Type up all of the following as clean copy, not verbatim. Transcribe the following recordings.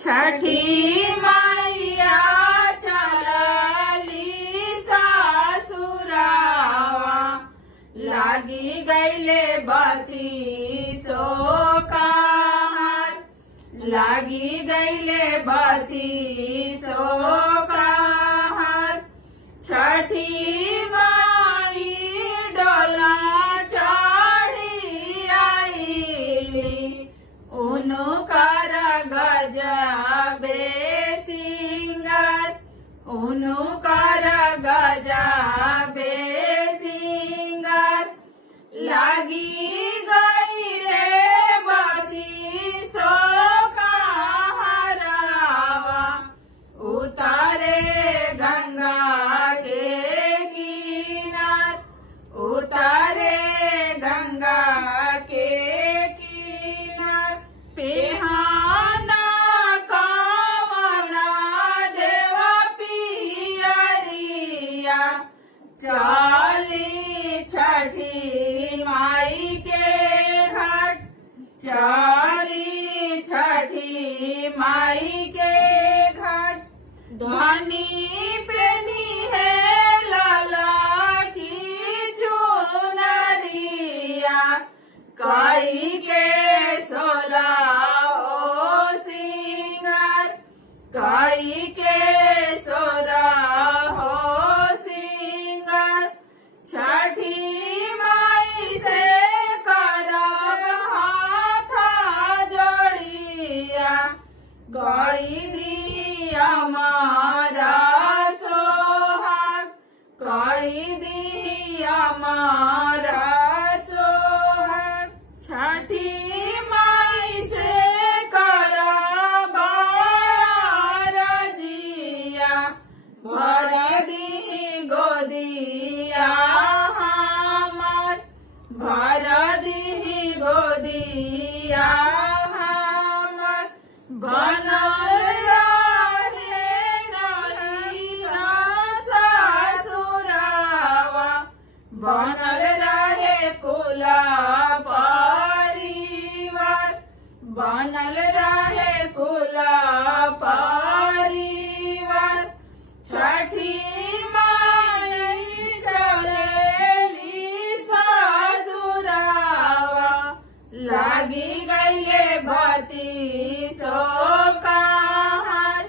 छठी मैया चलली सासुरावा, लागी गईले बती सो कहार, लागी गईले बती सो कहार। छठी माई डोला चढ़ी आईली, उनु कर गजबे सिंगार, उनु कर गजबे सिंगार। लागी गईले बती सो कहारावा, उतारे गंगा के किनार, उतारे गंगा के किनार। पेहाना कावना देवा पियरिया, चली छठी माई के घाट, चली छठी माई के घाट। धनी पेनी है लाला की चुनरिया, काई के सोला हो सिंगार, काई के सोला हो सिंगार। छठी माई से करब हाथ जोड़िया, गई दिया हमारा सोहाग, गई दिया हमारा सोहाग। छठी माई से करब रजिया, भर दी गोदिया हमार, भर दी गोदिया हमार। बनल रहे नैया ससुरावा, बनल रहे कुला परिवार, बनल रहे कुला परिवार। छठी माई चलेली ससुरावा, लागी गईले बती सो कहार,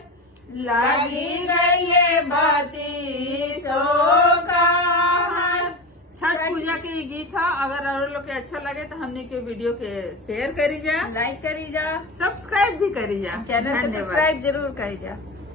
लागी गईले बती सो कहार। छठ पूजा के ये गीत था। अगर और लोग के अच्छा लगे तो हमने के वीडियो के शेयर करी जा, लाइक करी जा, सब्सक्राइब भी करी जा, चैनल को सब्सक्राइब जरूर करी जा।